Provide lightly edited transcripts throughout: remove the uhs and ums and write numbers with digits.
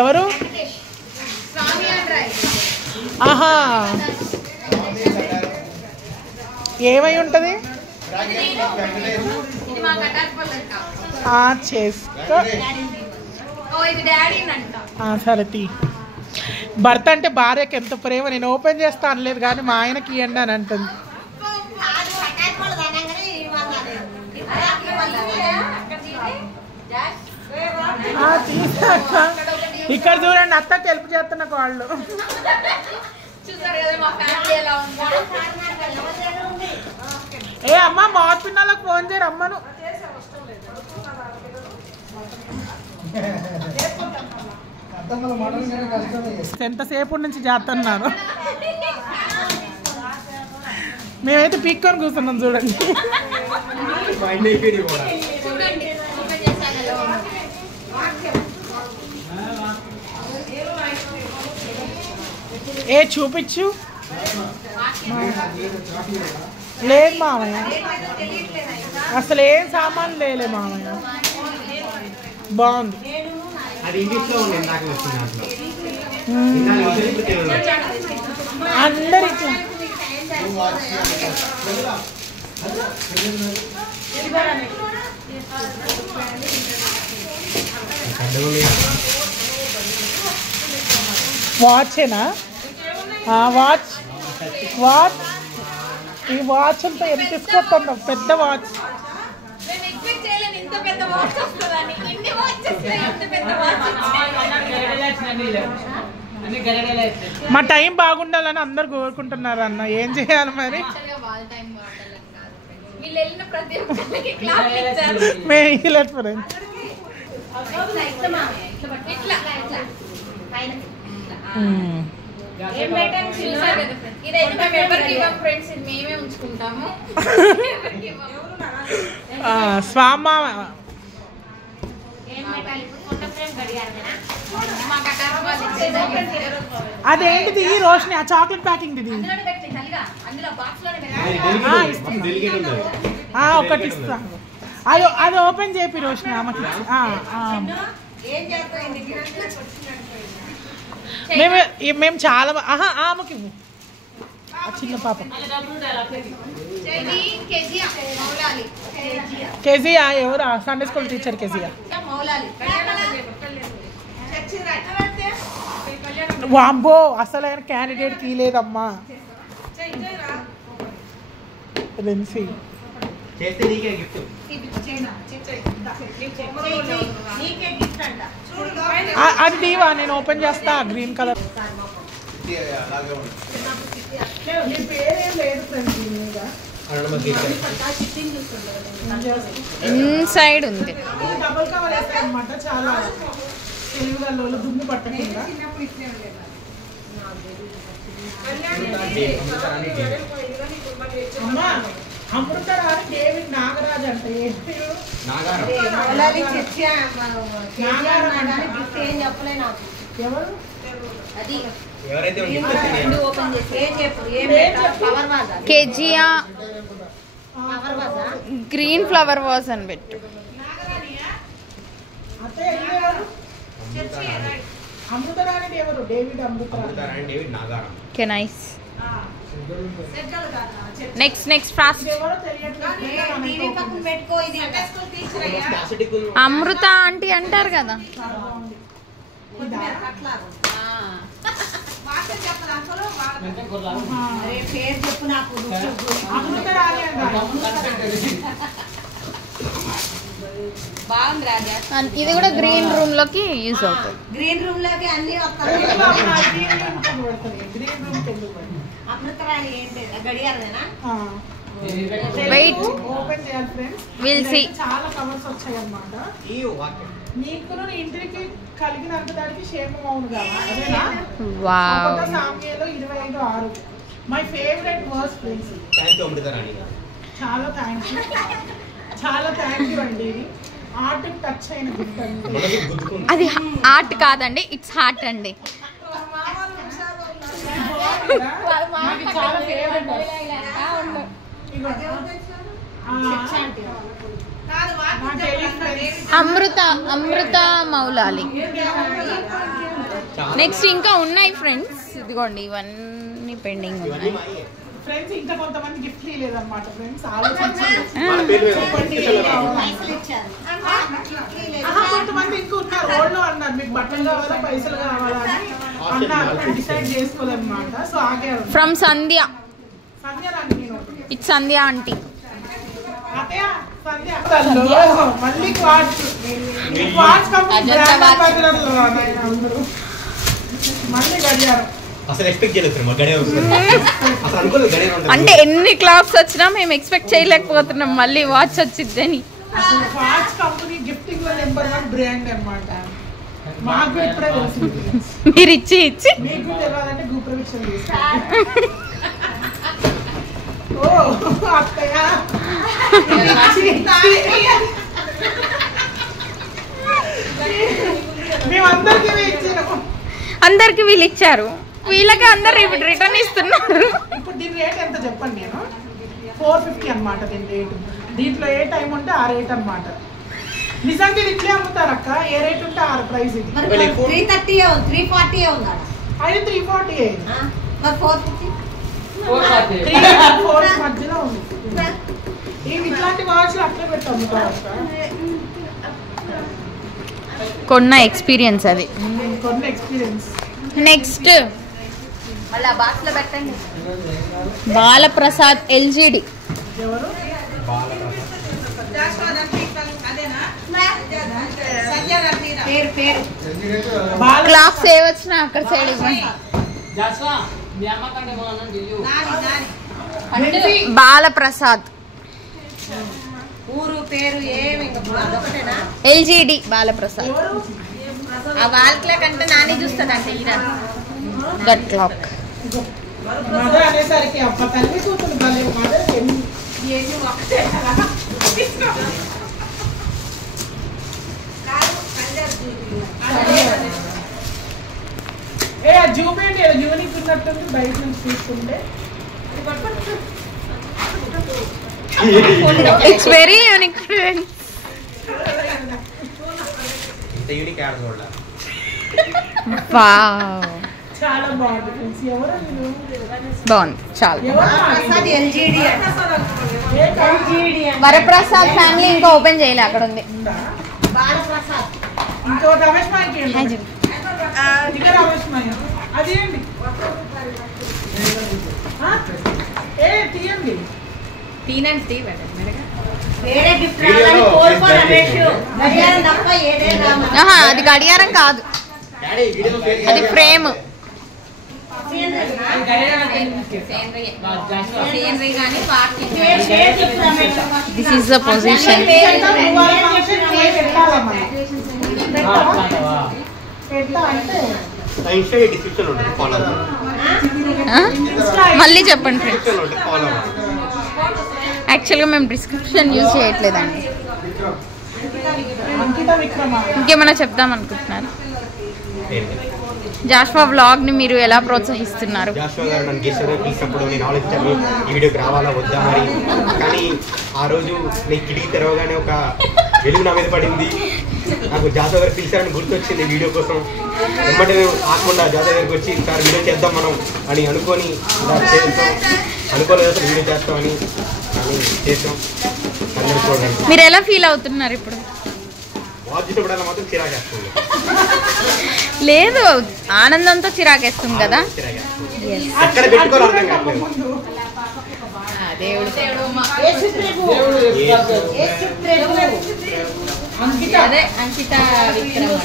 ఎవరు? ఆహా, ఏమై ఉంటుంది? చేసుకో. సరే తీ. భర్త అంటే భార్యకి ఎంత ప్రేమ. నేను ఓపెన్ చేస్తా అనలేదు కానీ మా ఆయనకి ఇవ్వండి అని అంటుంది. ఇక్కడ చూడండి, అత్తకి హెల్ప్ చేస్తున్న వాళ్ళు. ఏ అమ్మ, మాత్ పిన్నలకు ఫోన్ చేయరు అమ్మను. ఎంతసేపు నుంచి చేస్తున్నారు. మేమైతే పీక్కొని కూర్చున్నాం చూడండి. ఏ చూపించు. లేదు మామయ్య, అసలు ఏం సామాన్లు లేలే మామయ్య. బాగుంది. అందరికి వాచేనా? వాచ్ వాచ్ ఈ వాచ్ అంతా ఎంత తీసుకొస్తాం? పెద్ద వాచ్. మా టైం బాగుండాలని అందరు కోరుకుంటున్నారు అన్న. ఏం చేయాలి మరి? స్వామ అదేంటిది రోషిని? ఆ చాక్లెట్ ప్యాకింగ్ ఇది ఒకటి ఇస్తా. అది ఓపెన్ చేపి రోషిని ఆమెకి. మేము చాలా ఆమెకి చిన్న పాప. కేజీయా? ఎవరు? సండే స్కూల్ టీచర్ కేజీయా? వాంబో, అసలైన క్యాండిడేట్కి లేదమ్మా. రెన్సీ అది దీవా, నేను ఓపెన్ చేస్తా. గ్రీన్ కలర్ ఇన్సైడ్ ఉంది. డబుల్ కవర్ వేస్తారనమాట. చాలా తెలుగులో దుమ్ము పట్టకుండా. అమృతరాణి డేవిడ్ నాగరాజ్ అంటే ఎవరు? కేజీయా గ్రీన్ ఫ్లవర్ వాజ్ అని పెట్టు. అమృతరాణి ఎవరు? David Amrutharani. David Nagaram. Okay, nice. Next fast. Amrutha aunty అంటారు కదా. ఇది కూడా గ్రీన్ రూమ్ లోకి యూజ్ అవుతుంది. గ్రీన్ రూమ్ లోకి అన్ని వెయిట్, విల్ సీ. చాలా కవర్స్ వచ్చాయి అన్నమాట. నీకు ఇంటికి కలిగినంత దానికి క్షేమం అవును కదా. సామ్యంలో 25:6. My favourite verse friends. చాలా థ్యాంక్ యూ, చాలా థ్యాంక్ యూ అండి. ఆర్ట్ టచ్ అయిన గిఫ్ట్ అండి. అది ఆర్ట్ కాదండి, ఇట్స్ హార్ట్ అండి. చాలా ఫేవరెట్. అమృత మౌలాలి. నెక్స్ట్ ఇంకా ఉన్నాయి ఫ్రెండ్స్, ఇదిగోండి ఇవన్నీ పెండింగ్ ఉన్నాయి ఫ్రెండ్స్. ఇంకా కొంతమంది గిఫ్ట్ లేదన్నమాట ఫ్రెండ్స్, ఆలోచించి కొంతమంది ఇంకా ఉన్నారు ఓల్డ్ అన్నారు మీకు బట్టలు కావాలా పైసలు కావాలా అని అన్నారు, డిసైడ్ చేసుకోవాలన్నమాట. సో ఆగే ఫ్రమ్ సంధ్య. సంధ్య రాండి, నేను ఇట్స్ సంధ్య ఆంటీ. మళ్ళీ క్వార్ట్స్ మళ్ళీ గడియారం. అసలు ఎక్స్పెక్ట్ చేయలేదు అసలు అనుకోలేదు గడియారం అంటే ఎన్ని క్లాక్స్ వచ్చినా మేము ఎక్స్పెక్ట్ చేయలేకపోతున్నాం మళ్ళీ వాచ్ వచ్చిద్దని. అసలు వాచ్ కంపెనీ గిఫ్టింగ్ లో నెంబర్ 1 బ్రాండ్ అన్నమాట. మాకు ఇప్పుడే తెలిసింది, మీరు ఇచ్చి మీకు తెలియాలంటే గూప్రవిక్షణ చేసుకోండి. ఓ అత్తయ్య అందరికి వీళ్ళు ఇచ్చారు, వీళ్ళకి అందరు రిటర్న్ ఇస్తున్నారు. ఇప్పుడు దీని రేట్ ఎంత చెప్పండి, నేను 450 అన్నమాట దీని రేటు. దీంట్లో ఏ టైం ఉంటే ఆ రేట్ అన్నమాట. నిజంగా ఇది ఇట్లే అమ్ముతారు అక్క, ఏ రేట్ ఉంటే ఆ ప్రైస్. ఇది 330 340 ఉందా? అది 340 మరి 450 4 మధ్యలో ఉంది. ఇట్లాంటి వాచ్లు అట్లే పెట్టి అమ్ముతారు అక్క. కొన్న ఎక్స్పీరియన్స్ అది. కొన్న ఎక్స్పీరియన్స్. నెక్స్ట్ మళ్ళీ ఆ బాక్స్ లో పెట్టండి. బాలప్రసాద్ ఎల్జిడి. ఎవరు? క్లాక్స్ ఏ వచ్చినా అక్కడ సైడ్ ఇవ్వండి. బాలప్రసాద్ ఊరు పేరు ఏమి ఎల్జిడి బాలప్రసాద్. ఆ వాళ్ళ కంటే నాని చూస్తుంది అంటే ఈయన దట్ క్లాక్. మదర్ అనేసరికి అప్ప తల్లి కూతురు భలే మదర్ ఏమి ఒకటే. ఏ చూపేంటి యూనిక్ ఉన్నట్టుంది బయట నుంచి తీసుకుంటే. It's very unique friends. ఇంత యూనిక్ యాడ్ చూడాలి. వావ్ చాలా బాగుంది ఫ్రెండ్స్. ఎవరు బాగుంది చాలా. వరప్రసాద్ ఫ్యామిలీ ఇంకా ఓపెన్ చేయలే, అక్కడ ఉంది. ఇంకో రమేష్ మాయకి ఇంకా రమేష్ మాయ అది ఏంటి ఏ తీయండి తినండి అది గడియారం కాదు, అది frame. This is the position. మళ్ళీ చెప్పండి ఫ్రెండ్స్. యాక్చువల్గా మేము డిస్క్రిప్షన్ యూజ్ చేయట్లేదండి. ఇంకేమైనా చెప్దాం అనుకుంటున్నారు? జాషువా వ్లాగ్ ని మీరు ఎలా ప్రోత్సహిస్తున్నారు? జాషువా గారు నన్ను గెస్ట్ పిలిచినప్పుడు నేను ఆలోచించాను ఈ వీడియోకి రావాలా వద్దా మరి. కానీ ఆ రోజు నేను కిటికీ తెరవగానే ఒక వెలుగు నా మీద పడింది. నాకు జాషువా గారు పిలిచారని గుర్తొచ్చింది వీడియో కోసం. వెంబడి నేను ఆకుండా జాషువా గారికి వచ్చి సార్ వీడియో చేద్దాం మనం అని అనుకొని చేస్తాం. అనుకోలేదు అసలు వీడియో చేస్తామని చేసాం. మీరు ఎలా ఫీల్ అవుతున్నారు ఇప్పుడు? మాత్రం చిరాకేస్తుంది. లేదు, ఆనందంతో చిరాకేస్తుంది కదా. ఎక్కడ పెట్టుకోవాలి అర్థం కావట్లేదు. అదే Ankita Vikram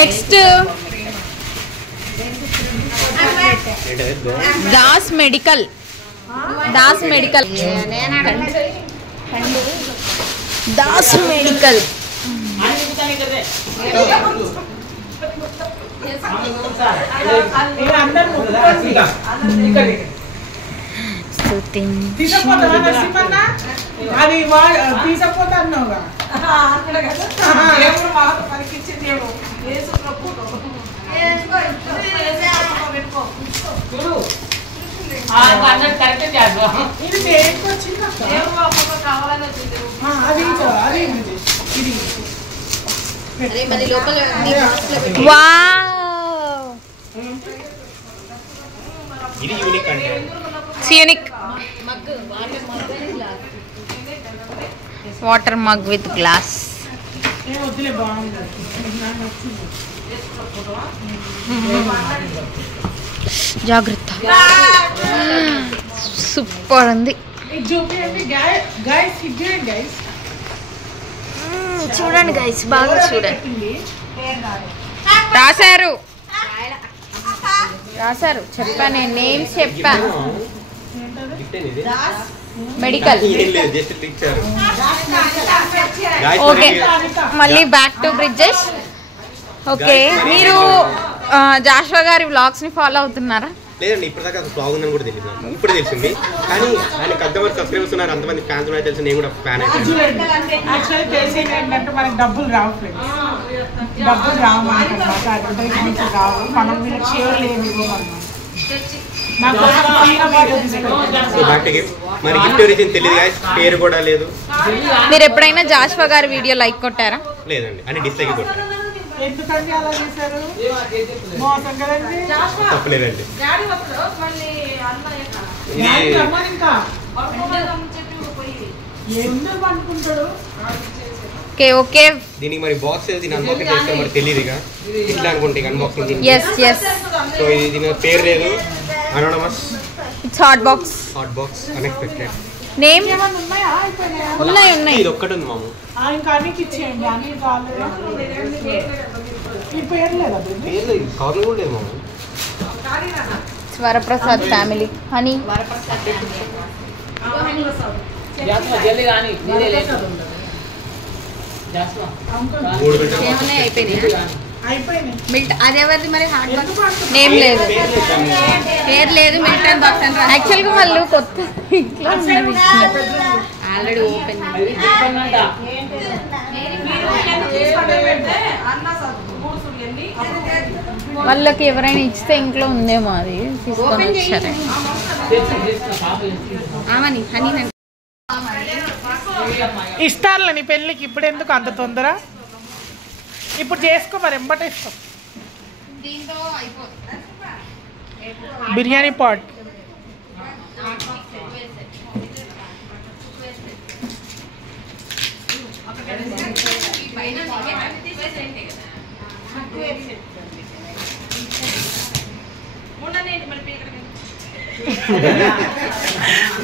next Das medical. Das medical. Das medical. అది తీసుకుపోతాన్నావుగా ఇది దేనికి వచ్చింది అది అది ఇది అరే మరి లోపల నీ బాక్స్ లో పెట్టు. వావ్ ఇది యూనిక్ అంటే యూనిక్ మగ్గు వాటర్ మగ్గు అని glass. Water mug with glass. ఏం వద్దులే బాగుంది నాకు నచ్చింది జాగ్రత్త. సూపర్ ఉంది. ఇది చూపించండి గైస్ ఇది గైస్ చూడండి గైస్, బాగా చూడండి. పెట్టింది రాశారు రాశారు చెప్పా, నేను నేమ్స్ చెప్పా. మెడికల్. ఏం లేదు, జస్ట్ పిక్చర్. ఓకే, మళ్ళీ బ్యాక్ టు బ్రిడ్జెస్. ఓకే, మీరు జాషువా గారి వ్లాగ్స్ ని ఫాలో అవుతున్నారా? లేదండి, ఇప్పటిదాకా అది బ్లాగ్ ఉందని కూడా తెలియదు నాకు. ఇప్పుడు తెలిసింది. కానీ ఆయన ఎంతమంది సబ్స్క్రైబర్స్ ఉన్నారు, అంతమంది ఫ్యాన్స్ ఉన్నారో తెలిసి నేను కూడా ఫ్యాన్ అయిపోయాను. యాక్చువల్లీ తెలిసింది ఏంటంటే మనకి డబ్బులు రావు ఫ్రెండ్స్, డబ్బులు రావు మనకి అన్నమాట. అడ్వర్టైజ్మెంట్స్ రావు, మనం వీళ్ళకి షేర్ లేదు ఇవ్వమన్నమాట. నాకు బ్యాక్ టు గిఫ్ట్. మరి గిఫ్ట్ ఎవరిచ్చింది తెలియదు గాయస్, పేరు కూడా లేదు. మీరు ఎప్పుడైనా జాషువా గారి వీడియో లైక్ కొట్టారా? లేదండి, అని డిస్లైక్ కొట్టాను. ఎందుకండి అలా చేశారు? మోసం కదండి. తప్పలేదండి. ఇది డాడీ రమ్మని ఇంకా ఎందుకు అనుకుంటాడు? ఓకే ఓకే, దీనికి మరి బాక్స్ దీని అన్బాక్సింగ్ చేస్తే మరి తెలియదు ఇక. ఇట్లా అనుకుంటే అన్బాక్సింగ్. ఎస్ ఎస్, సో ఇది దీని పేరు లేదు, anonymous it's hot box. Hot box, unexpected. Name ఏమన్నా ఉన్నాయా? అయిపోయినాయా? ఉన్నాయి. ఇది ఒక్కటి ఉంది మాము. ఇంకా అన్నికి ఇచ్చేయండి, అన్ని కాలేదు. ఈ పేరు లేదా బేబీ? పేరు లేదు, కార్నర్ కూడా లేదు మాము. Varaprasad family honey. మూడు బిల్డర్ ఏమన్నా అయిపోయినాయా? అయిపోయినాయి. మిల్ట్ అది ఎవరిది మరి హాట్ బాక్స్? ఎందుకు అంటున్నావు? నేమ్ లేదు. పేరు లేదు, మిల్టన్ బాక్స్ అని రాసి యాక్చువల్గా వాళ్ళు కొత్త ఇంట్లో ఉన్నది ఆల్రెడీ ఓపెన్. వాళ్ళకి ఎవరైనా ఇస్తే ఇంట్లో ఉందేమో, అది తీసుకొని వచ్చారు. ఆమని హనీ ఇస్తారులే నీ పెళ్ళికి, ఇప్పుడు ఎందుకు అంత తొందర? ఇప్పుడు చేసుకో, మరి ఎంబట ఇస్తాం. బిర్యానీ పాట్.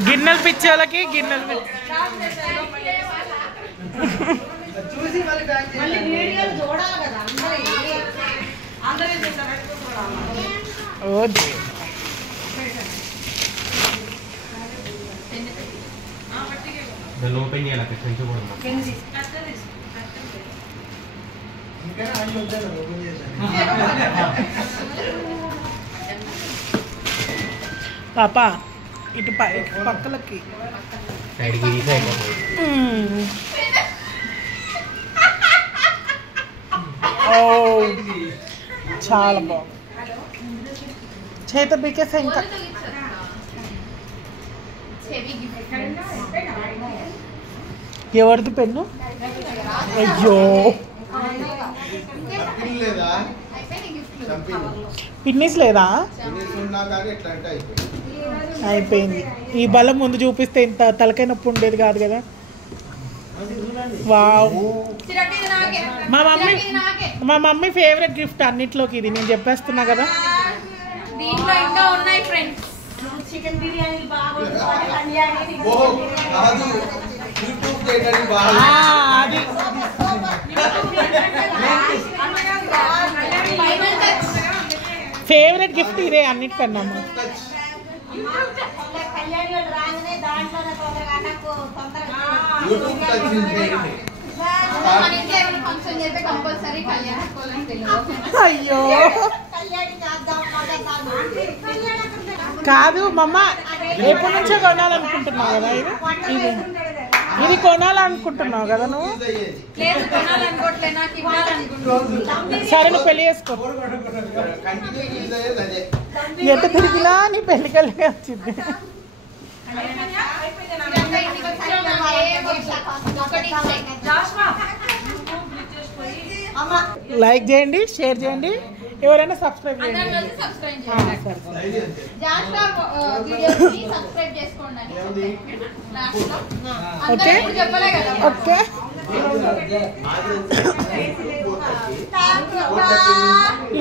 గిన్నెలు పిచ్చేళ్ళకి గిన్నెలు ఓ దాన్ని ఓపెన్ చేయాలి, అక్కడ సెన్స్ కూడా ఉంది. పాప ఇటు పక్కలకి సైడ్కి తీసి అయిపోతుంది. ఓ చాలా బాగుంది. చేత బీకేసా ఇంకా. ఎవరిది పెన్ను? అయ్యో, పిన్నిస్ లేదా? అయిపోయింది. ఈ బలం ముందు చూపిస్తే ఇంత తలకాయ నొప్పి ఉండేది కాదు కదా. వావ్, మా మమ్మీ ఫేవరెట్ గిఫ్ట్ అన్నిట్లోకి ఇది, నేను చెప్పేస్తున్నా కదా. దీంట్లో ఇంకా ఉన్నాయి ఫ్రెండ్స్. చికెన్ బిర్యానీ అది ఫేవరెట్ గిఫ్ట్ ఇదే అన్నిటికన్నా. అయ్యో కాదు మమ్మ, ఎప్పటి నుంచో కొనాలనుకుంటున్నావు కదా ఇది. ఇది కొనాలనుకుంటున్నావు కదా నువ్వు? లేదు కొనాలనుకోవట్లే, నాకు ఇవ్వాలనుకుంటున్నాను. సరే నువ్వు పెళ్లి చేసుకో. ఎట్ట తిరిగినా నీ పెళ్ళికెళ్ళి వచ్చింది. లైక్ చేయండి, షేర్ చేయండి, ఎవరైనా సబ్స్క్రైబ్ చేయండి. Okay okay.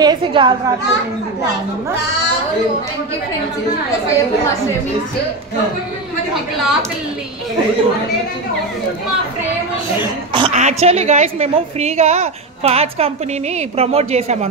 ఏసీ గాలి రాట్లేదు. యాక్చువల్లీ గైస్ మేము ఫ్రీగా ఫాజ్ కంపెనీని ప్రమోట్ చేసాము.